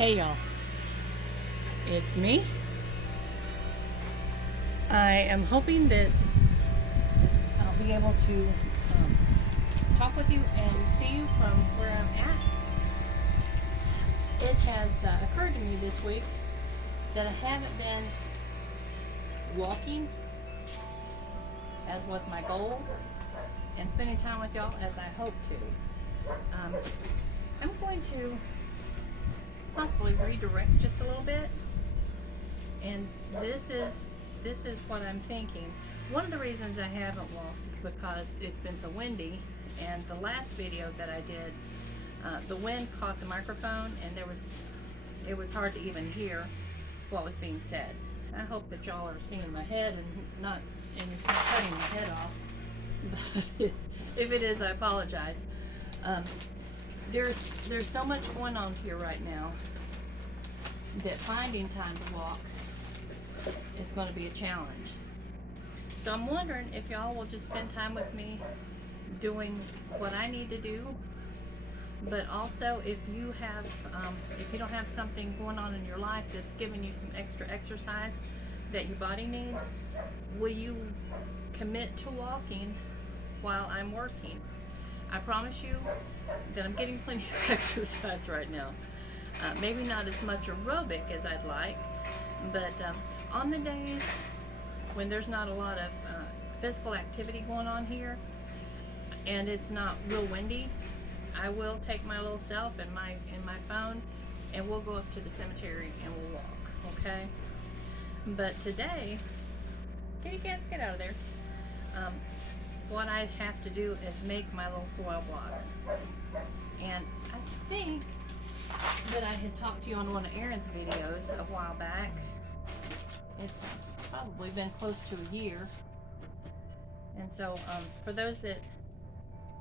Hey y'all, it's me. I am hoping that I'll be able to talk with you and see you from where I'm at. It has occurred to me this week that I haven't been walking as was my goal and spending time with y'all as I hoped to. I'm going to possibly redirect just a little bit, and this is what I'm thinking. One of the reasons I haven't walked is because it's been so windy, and the last video that I did, the wind caught the microphone, and it was hard to even hear what was being said. I hope that y'all are seeing my head and it's not cutting my head off, but if it is, I apologize. There's so much going on here right now that finding time to walk is going to be a challenge. So I'm wondering if y'all will just spend time with me doing what I need to do, but also if you don't have something going on in your life that's giving you some extra exercise that your body needs, will you commit to walking while I'm working? I promise you that I'm getting plenty of exercise right now. Maybe not as much aerobic as I'd like, but on the days when there's not a lot of physical activity going on here and it's not real windy, I will take my little self and my phone, and we'll go up to the cemetery and we'll walk, okay? But today, kitty cats, get out of there. What I have to do is make my little soil blocks. And I think that I had talked to you on one of Erin's videos a while back. It's probably been close to a year. And so for those that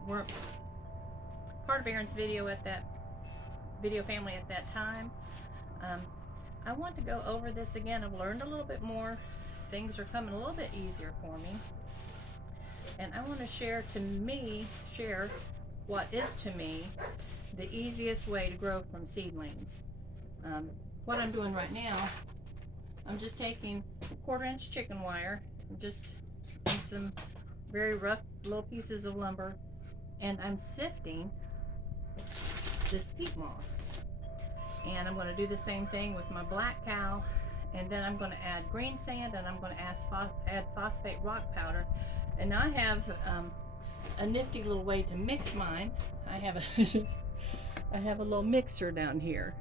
weren't part of Erin's video at that video family at that time, I want to go over this again. I've learned a little bit more. Things are coming a little bit easier for me. And I want to share what is to me the easiest way to grow from seedlings. What I'm doing right now, I'm just taking 1/4-inch chicken wire, just and some very rough little pieces of lumber, and I'm sifting this peat moss. And I'm going to do the same thing with my black cow, and then I'm going to add green sand, and I'm going to add phosphate rock powder. And I have a nifty little way to mix mine. I have a little mixer down here,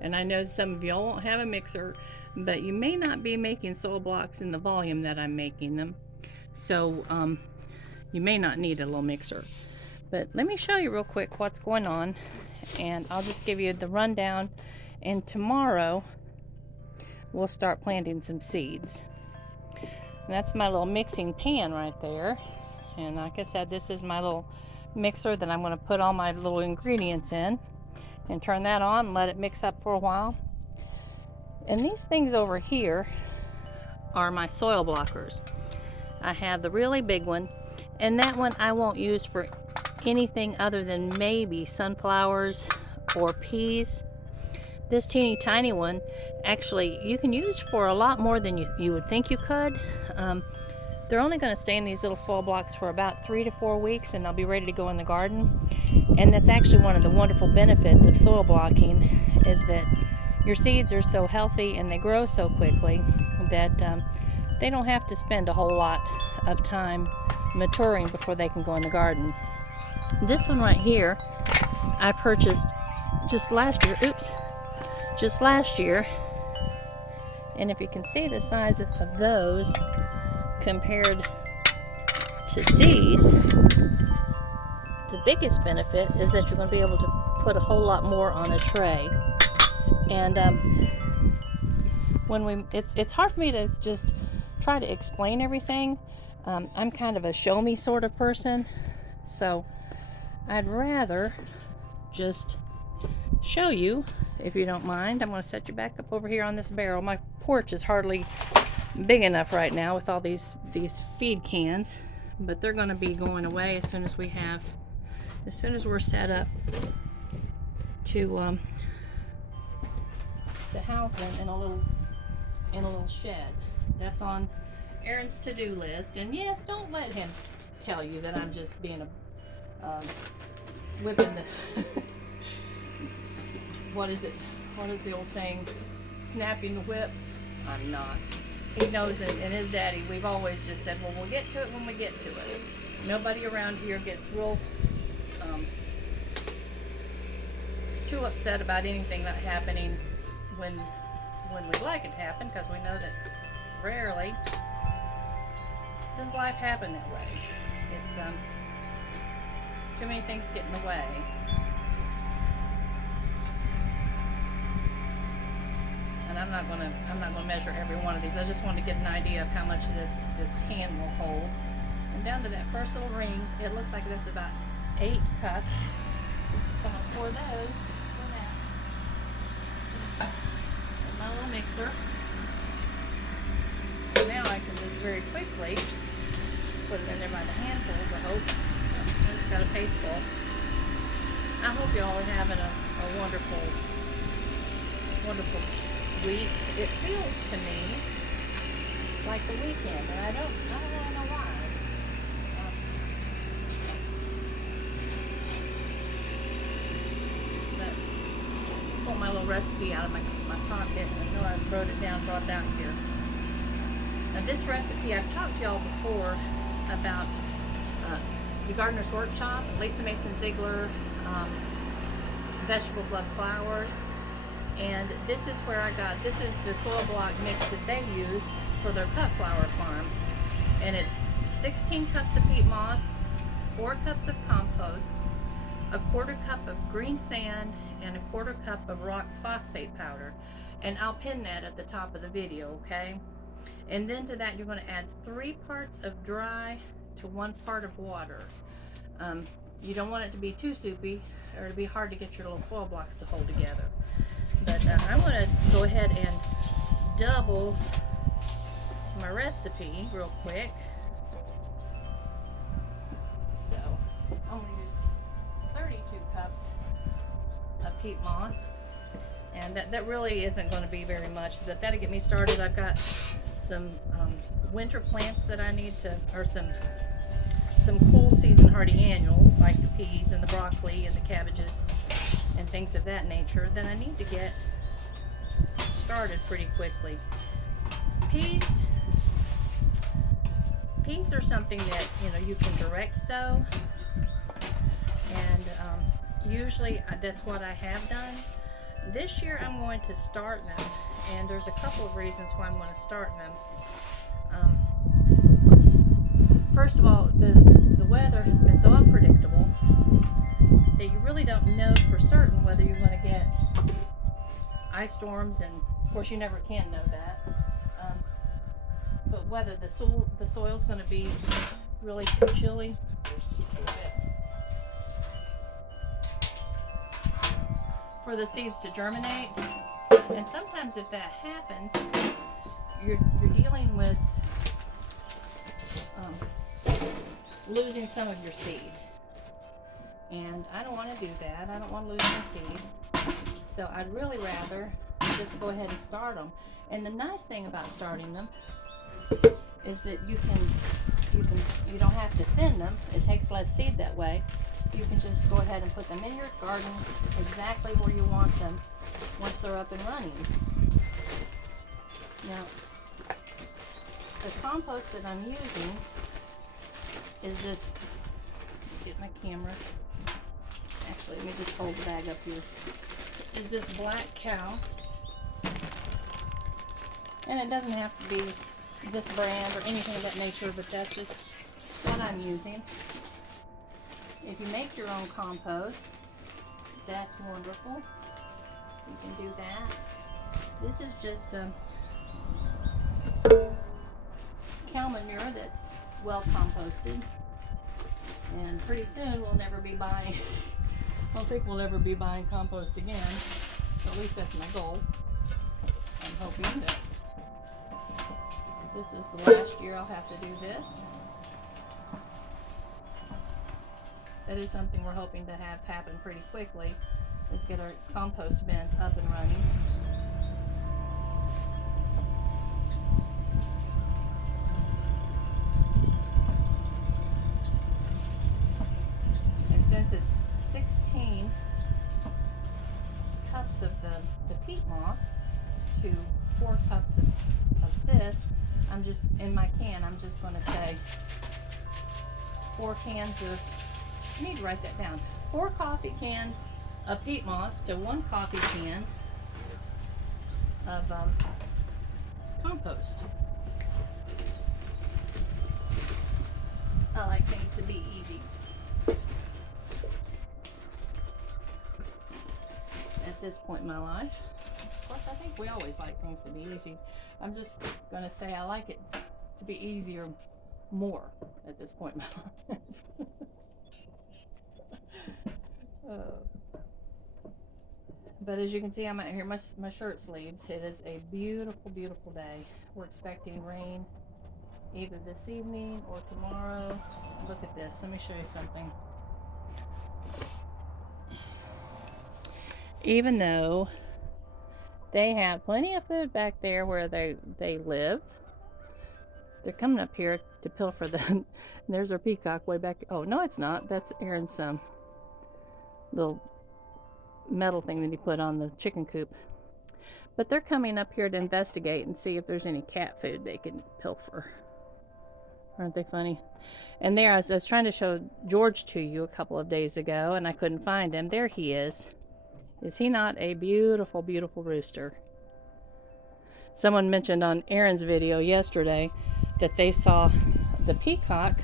and I know some of y'all won't have a mixer, but you may not be making soil blocks in the volume that I'm making them, so you may not need a little mixer. But let me show you real quick what's going on, and I'll just give you the rundown, and tomorrow we'll start planting some seeds. And that's my little mixing pan right there. And like I said, this is my little mixer that I'm going to put all my little ingredients in and turn that on and let it mix up for a while. And these things over here are my soil blockers. I have the really big one, and that one I won't use for anything other than maybe sunflowers or peas. This teeny tiny one, actually, you can use for a lot more than you would think you could. They're only going to stay in these little soil blocks for about 3 to 4 weeks, and they'll be ready to go in the garden. And that's actually one of the wonderful benefits of soil blocking, is that your seeds are so healthy and they grow so quickly that they don't have to spend a whole lot of time maturing before they can go in the garden. This one right here, I purchased just last year, and if you can see the size of those compared to these, the biggest benefit is that you're going to be able to put a whole lot more on a tray. And it's hard for me to just try to explain everything. I'm kind of a show me sort of person, so I'd rather just show you, if you don't mind. I'm going to set you back up over here on this barrel. My porch is hardly big enough right now with all these feed cans, but they're going to be going away as soon as we're set up to to house them in a little shed. That's on Aaron's to-do list. And yes, don't let him tell you that I'm just being a whipping the what is the old saying, snapping the whip. I'm not. He knows it, and his daddy, we've always just said, well, we'll get to it when we get to it. Nobody around here gets real too upset about anything not happening when we'd like it to happen, because we know that rarely does life happen that way. It's too many things get in the way. And I'm not gonna measure every one of these. I just wanted to get an idea of how much this can will hold. And down to that first little ring, it looks like that's about 8 cups. So I'm gonna pour those in my little mixer. And now I can just very quickly put it in there by the handfuls, I hope. I just got a face full. I hope y'all are having a wonderful, wonderful week. It feels to me like the weekend, and I don't really know why. But I pulled my little recipe out of my pocket. I know I wrote it down, brought it out here. Now this recipe, I've talked to y'all before about the Gardener's Workshop, Lisa Mason Ziegler, Vegetables Love Flowers. And this is where this is the soil block mix that they use for their cut flower farm. And it's 16 cups of peat moss, 4 cups of compost, a 1/4 cup of green sand, and a 1/4 cup of rock phosphate powder. And I'll pin that at the top of the video, okay? And then to that, you're going to add 3 parts of dry to 1 part of water. You don't want it to be too soupy, or it'll be hard to get your little soil blocks to hold together. But I'm going to go ahead and double my recipe real quick. So I'm going to use 32 cups of peat moss. And that really isn't going to be very much, but that'll get me started. I've got some winter plants that I need to, or some cool season hardy annuals like the peas and the broccoli and the cabbages and things of that nature that I need to get started pretty quickly. Peas are something that you can direct sow, and usually that's what I have done. This year I'm going to start them, and there's a couple of reasons why I'm going to start them. First of all, the weather has been so unpredictable that you really don't know for certain whether you're going to get ice storms, and of course you never can know that. But whether the soil's going to be really too chilly, there's just a little bit, for the seeds to germinate. And sometimes if that happens, you're dealing with losing some of your seed. And I don't want to do that. I don't want to lose my seed. So I'd really rather just go ahead and start them. And the nice thing about starting them is that you don't have to thin them. It takes less seed that way. You can just go ahead and put them in your garden exactly where you want them once they're up and running. Now, the compost that I'm using is this, get my camera, actually let me just hold the bag up here, is this Black Cow. And it doesn't have to be this brand or anything of that nature, but that's just what I'm using. If you make your own compost, that's wonderful. You can do that. This is just cow manure that's well composted. And pretty soon we'll never be buying, I don't think we'll ever be buying compost again. At least that's my goal. I'm hoping that this is the last year I'll have to do this. That is something we're hoping to have happen pretty quickly, is get our compost bins up and running. since it's 16 cups of the peat moss to 4 cups of this, I'm just, in my can, I'm just going to say 4 cans of, I need to write that down, 4 coffee cans of peat moss to 1 coffee can of compost. I like things to be easy. At this point in my life. Of course, I think we always like things to be easy. I'm just going to say I like it to be easier more at this point in my life. But as you can see, I'm out here, my shirt sleeves. It is a beautiful, beautiful day. We're expecting rain either this evening or tomorrow. Look at this. Let me show you something. Even though they have plenty of food back there where they live, they're coming up here to pilfer the. There's our peacock way back. Oh no, it's not. That's Aaron's little metal thing that he put on the chicken coop. But they're coming up here to investigate and see if there's any cat food they can pilfer. Aren't they funny? And there, I was trying to show George to you a couple of days ago, and I couldn't find him. There he is. Is he not a beautiful, beautiful rooster? Someone mentioned on Aaron's video yesterday that they saw the peacock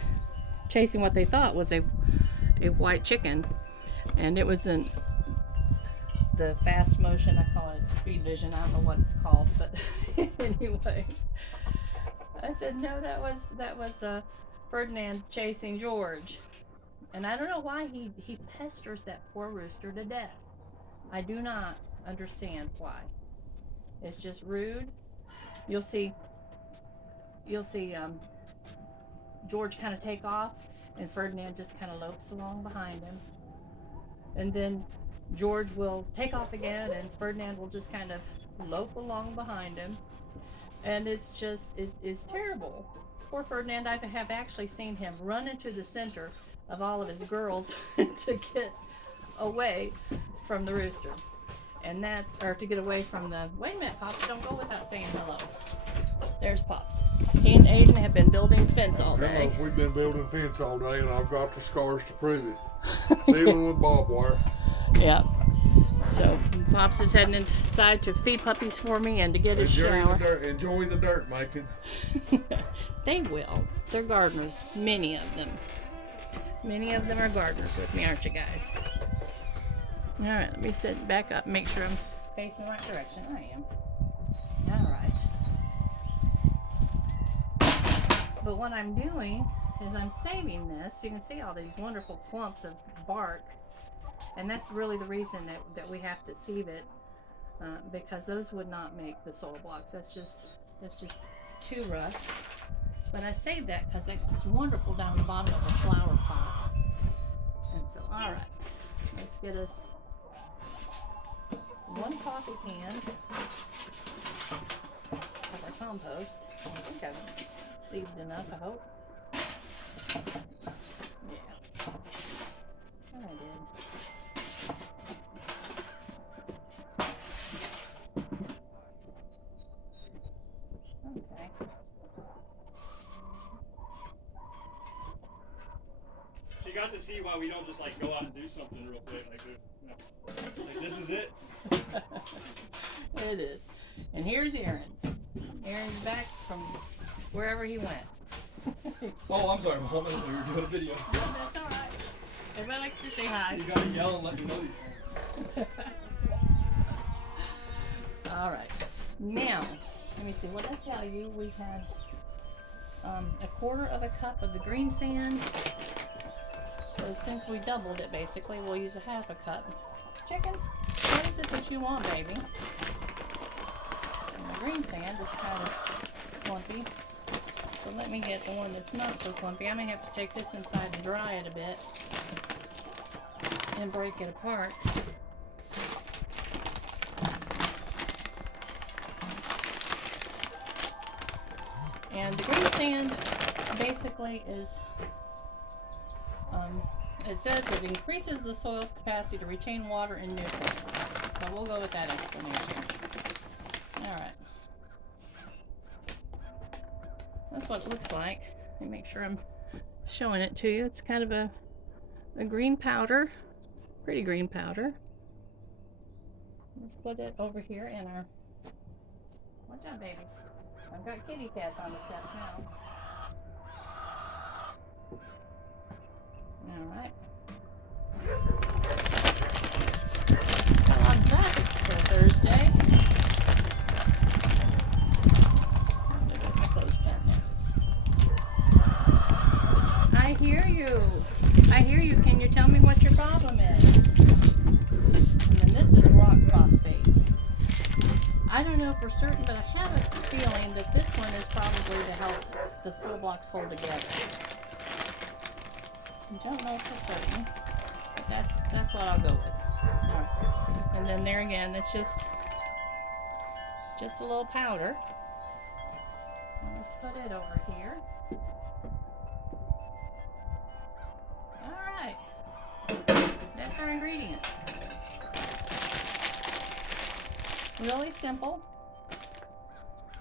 chasing what they thought was a white chicken, and it was in the fast motion. I call it speed vision. I don't know what it's called, but anyway. I said, no, that was Ferdinand chasing George. And I don't know why he pesters that poor rooster to death. I do not understand why. It's just rude. You'll see George kind of take off, and Ferdinand just kind of lopes along behind him. And then George will take off again, and Ferdinand will just kind of lope along behind him. And it's just, it's terrible. Poor Ferdinand, I have actually seen him run into the center of all of his girls to get away from the rooster. And or to get away from the, wait a minute, Pops, don't go without saying hello. There's Pops. He and Aiden have been building fence all day. We've been building fence all day, and I've got the scars to prove it. Dealing with barbed wire. Yeah. So Pops is heading inside to feed puppies for me and to get his shower. Enjoy the dirt making. They will. They're gardeners. Many of them. Many of them are gardeners with me, aren't you guys? All right, let me sit back up and make sure I'm facing the right direction. I am. All right. But what I'm doing is I'm saving this. You can see all these wonderful clumps of bark. And that's really the reason that we have to sieve it, because those would not make the soil blocks. That's just too rough. But I saved that because it's wonderful down the bottom of a flower pot. And so, all right, let's get us 1 coffee can of our compost. I think I've sieved enough, I hope. Yeah, I did. Okay. She got to see why we don't just like go out and do something real quick like this is it. It is. And here's Aaron. Aaron's back from wherever he went. Oh, I'm sorry, Mom. We were doing a video. Yeah, that's all right. Everybody likes to say hi. You gotta yell and let me know these things. All right. Now, let me see. What did I tell you? We had a 1/4 cup of the green sand. So since we doubled it, basically, we'll use a 1/2 cup. Chicken, what is it that you want, baby? And the green sand is kind of clumpy. So let me get the one that's not so clumpy. I may have to take this inside and dry it a bit and break it apart. And the green sand basically is It says it increases the soil's capacity to retain water and nutrients. So we'll go with that explanation. Alright. That's what it looks like. Let me make sure I'm showing it to you. It's kind of a green powder. Pretty green powder. Let's put it over here in our... Watch out, babies. I've got kitty cats on the steps now. Alright. Got a lot of traffic for Thursday. There's my clothespin. There it is. I hear you. I hear you. Can you tell me what your problem is? And then this is rock phosphate. I don't know for certain, but I have a feeling that this one is probably to help the soil blocks hold together. I don't know for certain, but that's what I'll go with. Alright. And then there again, it's just a little powder. And let's put it over here. Alright. That's our ingredients. Really simple.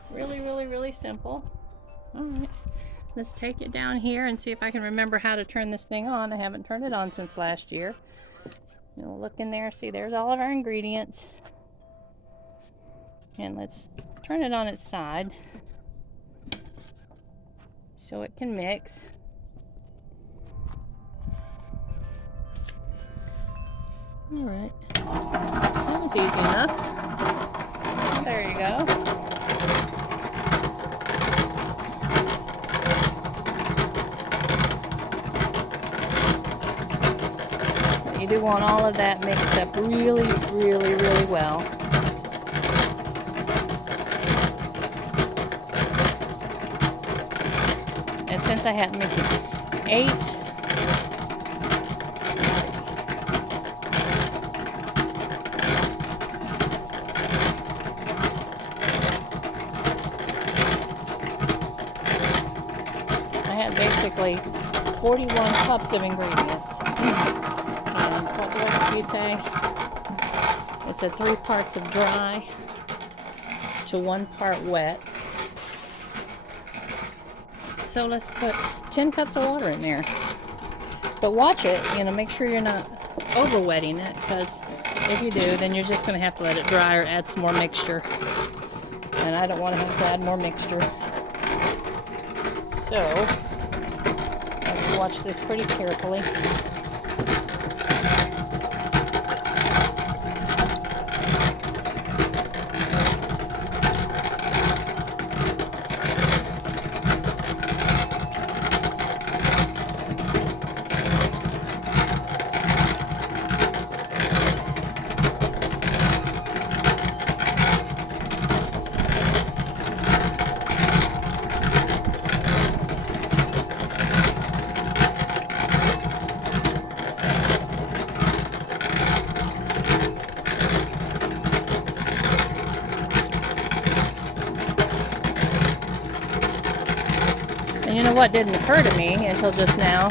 Really, really, really simple. Alright. Let's take it down here and see if I can remember how to turn this thing on. I haven't turned it on since last year. We'll look in there, see there's all of our ingredients. And let's turn it on its side so it can mix. Alright. That was easy enough. There you go. You do want all of that mixed up really, really, really well. And since I had, let me see, 8. I had basically 41 cups of ingredients. What the recipe say? It said 3 parts of dry to 1 part wet. So let's put 10 cups of water in there. But watch it, make sure you're not over wetting it, because if you do, then you're just going to have to let it dry or add some more mixture. And I don't want to have to add more mixture. So let's watch this pretty carefully. And you know what didn't occur to me until just now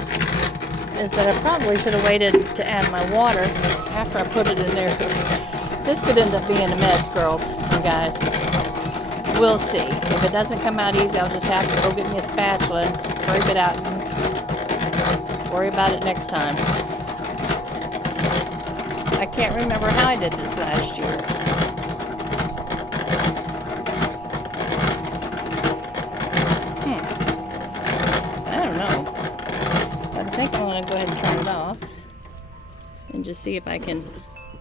is that I probably should have waited to add my water after I put it in there. This could end up being a mess, girls and guys. We'll see. If it doesn't come out easy, I'll just have to go get me a spatula and scrape it out and worry about it next time. I can't remember how I did this last year. I don't know. But I think I'm going to go ahead and turn it off and just see if I can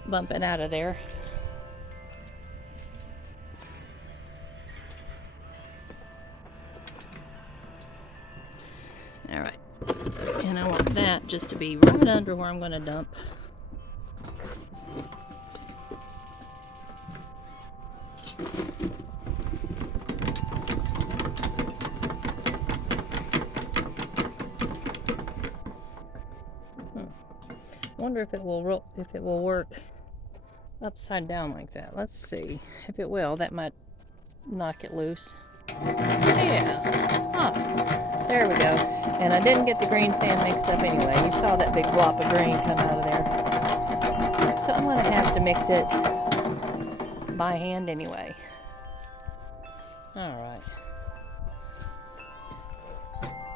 bump it out of there. Alright. And I want that just to be right under where I'm going to dump. Wonder if it will work upside down like that. Let's see. If it will, that might knock it loose. Yeah. There we go. And I didn't get the green sand mixed up anyway. You saw that big glop of green come out of there. So I'm going to have to mix it by hand anyway. Alright.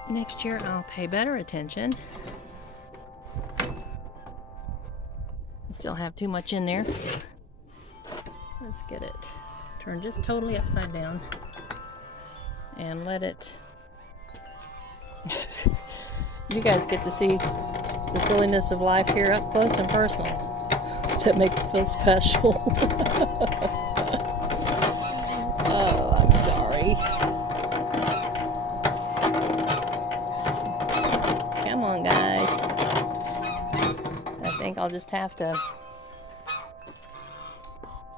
Next year I'll pay better attention. I still have too much in there. Let's get it turned just totally upside down and let it. You guys get to see the silliness of life here up close and personal. Does that make you feel special? Oh, I'm sorry. Come on, guys. I think I'll just have to.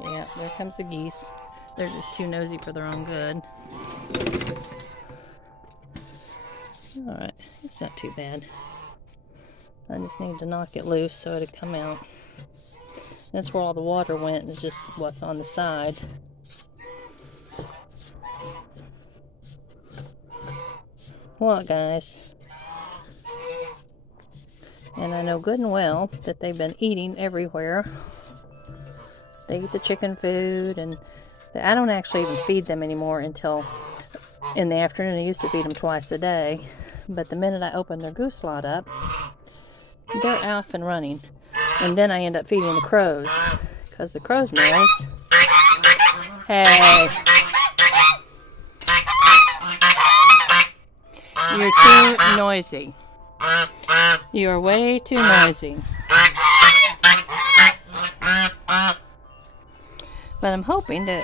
Yeah, there comes the geese. They're just too nosy for their own good. Alright, it's not too bad. I just need to knock it loose so it'll come out. That's where all the water went, is just what's on the side. Well, guys. And I know good and well that they've been eating everywhere. They eat the chicken food, and I don't actually even feed them anymore until in the afternoon. I used to feed them twice a day. But the minute I open their goose lot up, they're off and running. And then I end up feeding the crows. Because the crows noise. Hey. You're too noisy. You are way too noisy. But I'm hoping to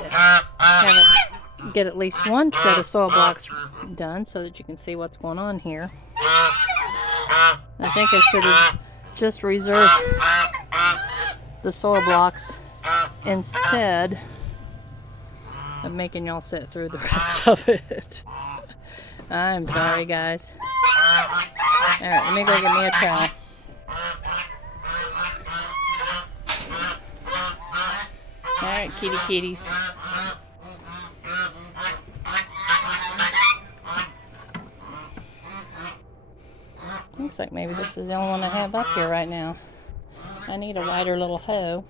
get at least one set of soil blocks done so that you can see what's going on here. I think I should have just reserved the soil blocks instead of making y'all sit through the rest of it. I'm sorry, guys. Alright, let me go get me a trowel. Alright, kitties. Looks like maybe this is the only one I have up here right now. I need a wider little hoe.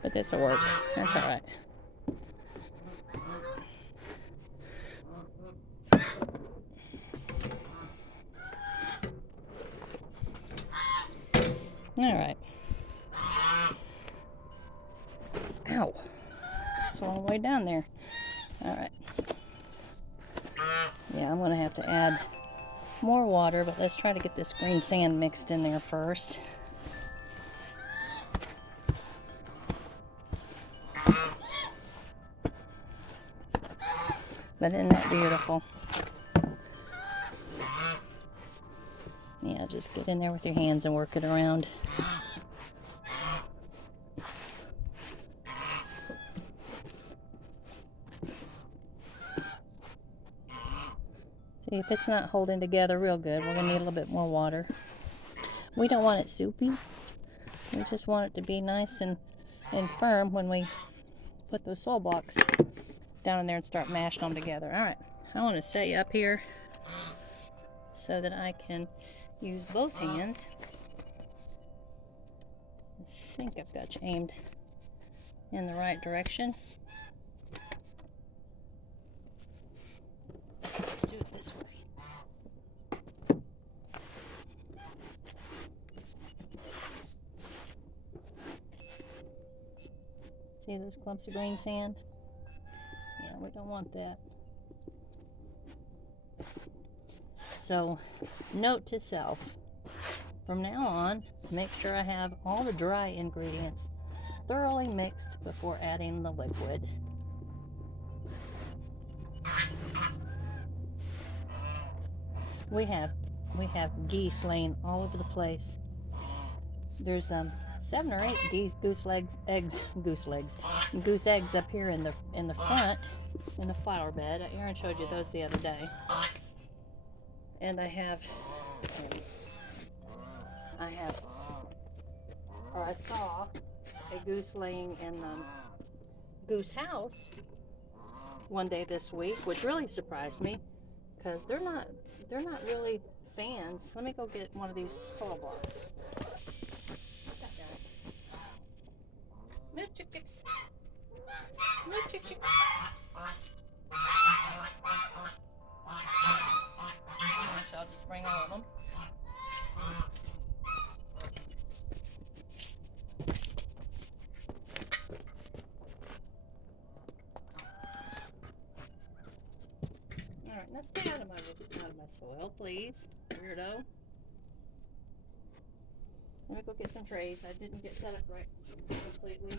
But this'll work. That's alright. Alright. Ow. It's all the way down there. Alright. Yeah, I'm going to have to add more water, but let's try to get this green sand mixed in there first. But isn't that beautiful? Yeah, just get in there with your hands and work it around. See, if it's not holding together real good, we're going to need a little bit more water. We don't want it soupy. We just want it to be nice and firm when we put those soil blocks down in there and start mashing them together. Alright, I want to set you up here so that I can use both hands. I think I've got you aimed in the right direction. Let's do it this way. See those clumps of green sand? Yeah, we don't want that. So, note to self, from now on, make sure I have all the dry ingredients thoroughly mixed before adding the liquid. We have geese laying all over the place. There's 7 or 8 goose eggs up here in the front in the flower bed. Aaron showed you those the other day. And I saw a goose laying in the goose house one day this week, which really surprised me because they're not really fans. Let me go get one of these soil blocks. What's that, guys? Move, chick chicks. Move, chick chicks. So I'll just bring all of them. All right, now stay out of my soil, please, weirdo. Let me go get some trays. I didn't get set up right completely.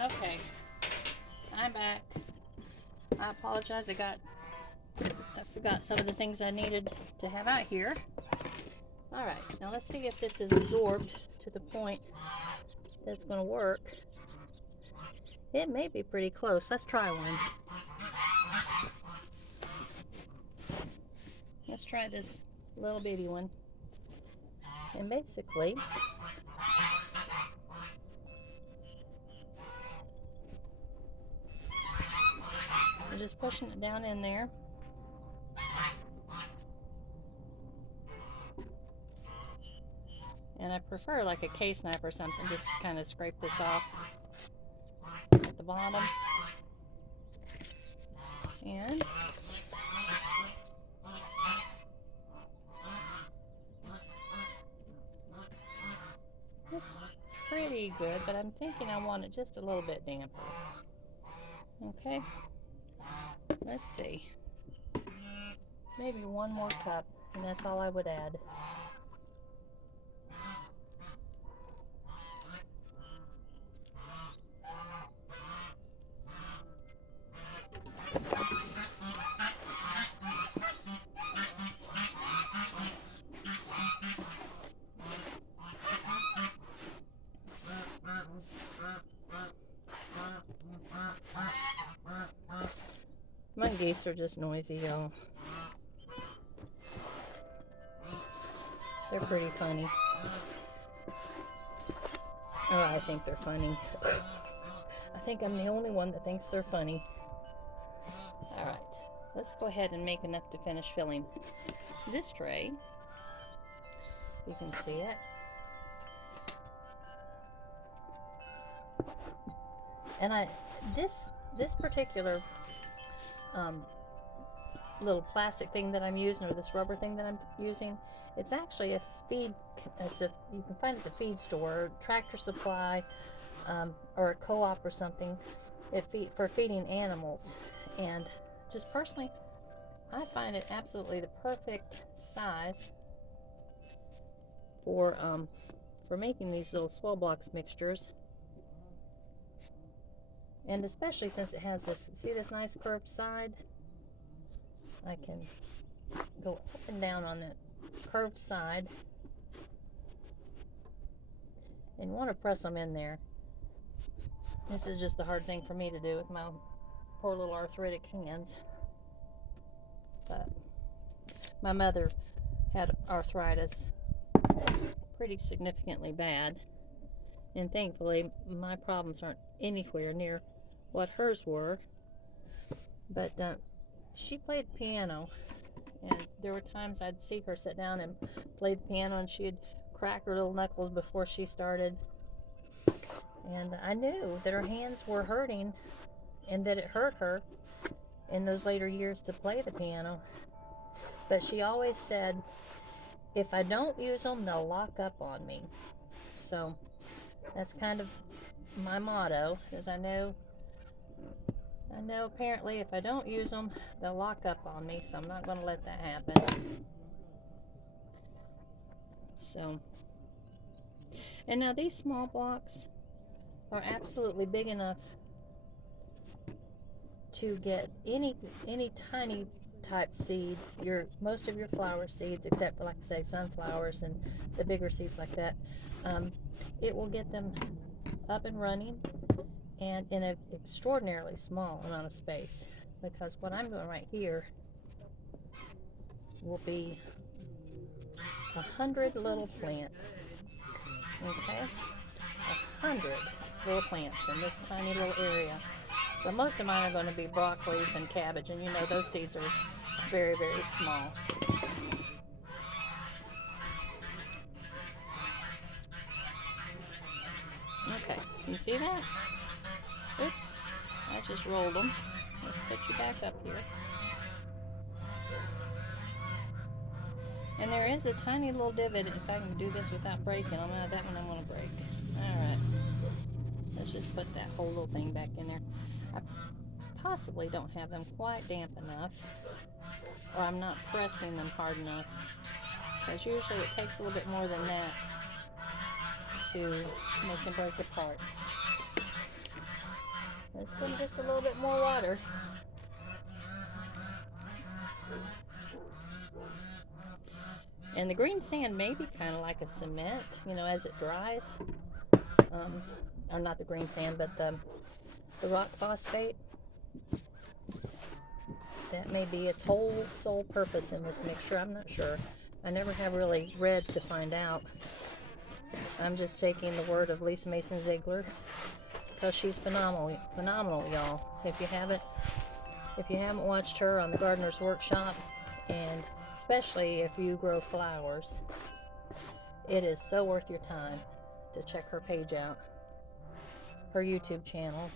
Okay, I'm back. I apologize. I forgot some of the things I needed to have out here. All right, now let's see if this is absorbed to the point that's going to work. It may be pretty close. Let's try one. Let's try this little bitty one. And basically, I'm just pushing it down in there. And I prefer like a case knife or something, just kind of scrape this off at the bottom. And it's pretty good, but I'm thinking I want it just a little bit damper. Okay, let's see. Maybe one more cup, and that's all I would add. My geese are just noisy, y'all. They're pretty funny. Oh, I think they're funny. I think I'm the only one that thinks they're funny. Alright, let's go ahead and make enough to finish filling this tray. You can see it. And this particular little plastic thing that I'm using, or this rubber thing that I'm using, it's actually a feed. You can find it at the feed store, Tractor Supply, or a co-op or something. For feeding animals, and just personally, I find it absolutely the perfect size for making these little swell blocks mixtures. And especially since it has this, see this nice curved side? I can go up and down on that curved side. And you want to press them in there. This is just the hard thing for me to do with my poor little arthritic hands. But my mother had arthritis pretty significantly bad. And thankfully, my problems aren't anywhere near what hers were. But she played piano, and there were times I'd see her sit down and play the piano, and she'd crack her little knuckles before she started. And I knew that her hands were hurting and that it hurt her in those later years to play the piano. But she always said, if I don't use them, they'll lock up on me. So that's kind of my motto, is I know apparently if I don't use them, they'll lock up on me, so I'm not going to let that happen. So, and now these small blocks are absolutely big enough to get any tiny type seed, most of your flower seeds, except for, like I say, sunflowers and the bigger seeds like that. It will get them up and running, and in an extraordinarily small amount of space, because what I'm doing right here will be 100 little plants. Okay, 100 little plants in this tiny little area. So most of mine are going to be broccolis and cabbage, and you know those seeds are very, very small. Okay, you see that? Oops, I just rolled them. Let's put you back up here. And there is a tiny little divot. If I can do this without breaking them, that one I'm going to break. Alright, let's just put that whole little thing back in there. I possibly don't have them quite damp enough, or I'm not pressing them hard enough, because usually it takes a little bit more than that to make them break apart. Let's put just a little bit more water. And the green sand may be kind of like a cement, you know, as it dries. Or not the green sand, but the rock phosphate. That may be its whole sole purpose in this mixture. I'm not sure. I never have really read to find out. I'm just taking the word of Lisa Mason Ziegler, because she's phenomenal, y'all. If you haven't watched her on the Gardener's Workshop, and especially if you grow flowers, it is so worth your time to check her page out, her YouTube channel.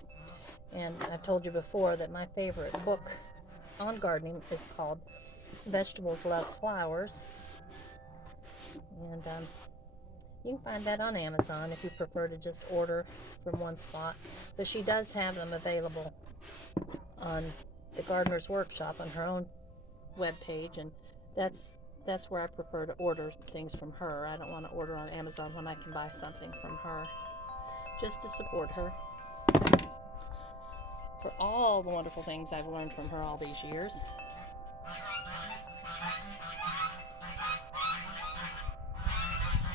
And I've told you before that my favorite book on gardening is called Vegetables Love Flowers, and you can find that on Amazon if you prefer to just order from one spot. But she does have them available on the Gardener's Workshop on her own webpage, and that's where I prefer to order things from her. I don't want to order on Amazon when I can buy something from her, just to support her for all the wonderful things I've learned from her all these years.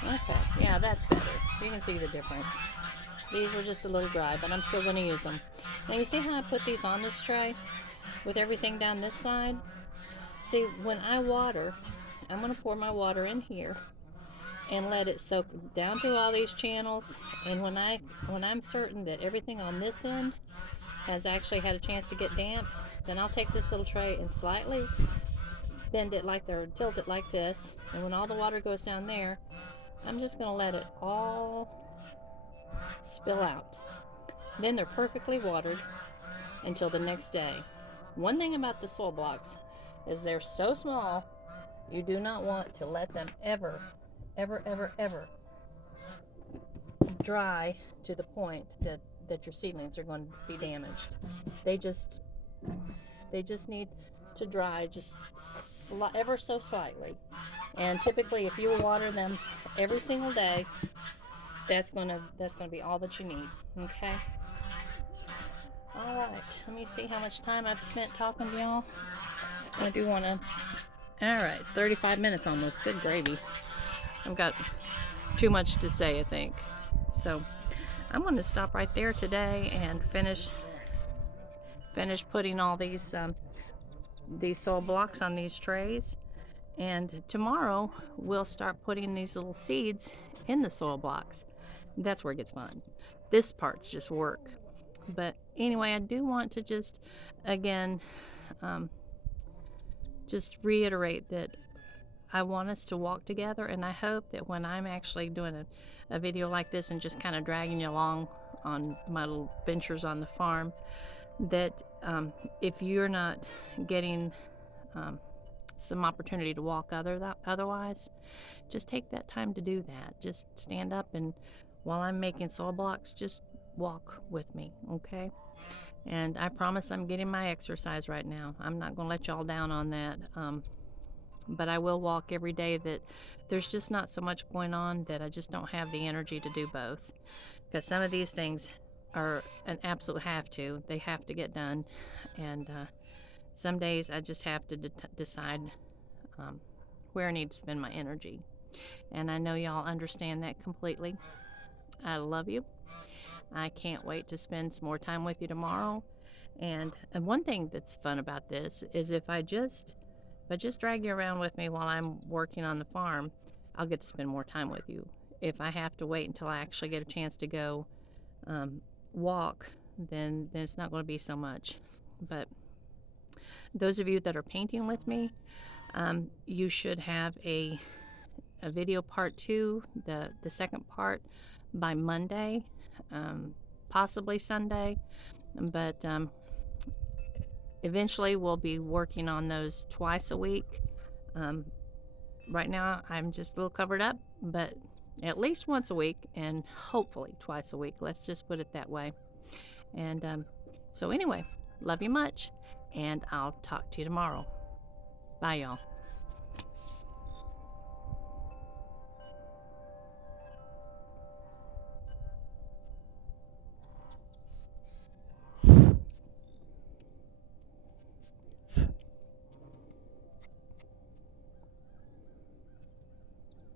Okay, yeah, that's better. You can see the difference. These were just a little dry, but I'm still going to use them. Now you see how I put these on this tray with everything down this side? See, when I water, I'm going to pour my water in here and let it soak down through all these channels. And when I'm certain that everything on this end has actually had a chance to get damp, then I'll take this little tray and slightly bend it tilt it like this. And when all the water goes down there, I'm just going to let it all spill out. Then they're perfectly watered until the next day. One thing about the soil blocks is they're so small, you do not want to let them ever dry to the point that your seedlings are going to be damaged. They just need to dry just ever so slightly. And typically, if you water them every single day, that's gonna be all that you need. Okay. All right. Let me see how much time I've spent talking to y'all. I do want to. All right, 35 minutes almost. Good gravy. I've got too much to say, I think. So I'm going to stop right there today and finish putting all these soil blocks on these trays. And tomorrow we'll start putting these little seeds in the soil blocks. That's where it gets fun. This part's just work. But anyway, I do want to just, again, just reiterate that I want us to walk together, and I hope that when I'm actually doing a video like this and just kind of dragging you along on my little ventures on the farm, that if you're not getting some opportunity to walk otherwise, just take that time to do that. Just stand up, and while I'm making soil blocks, just walk with me, okay? And I promise I'm getting my exercise right now. I'm not going to let y'all down on that. But I will walk every day. That there's just not so much going on that I just don't have the energy to do both. Because some of these things are an absolute have to. They have to get done. And some days I just have to decide where I need to spend my energy. And I know y'all understand that completely. I love you. I can't wait to spend some more time with you tomorrow. And one thing that's fun about this is if I just drag you around with me while I'm working on the farm, I'll get to spend more time with you. If I have to wait until I actually get a chance to go walk, then it's not going to be so much. But those of you that are painting with me, you should have a video part 2, the second part, by Monday, possibly Sunday. But eventually we'll be working on those twice a week. Right now I'm just a little covered up, but at least once a week, and hopefully twice a week. Let's just put it that way. And so anyway, love you much, and I'll talk to you tomorrow. Bye, y'all.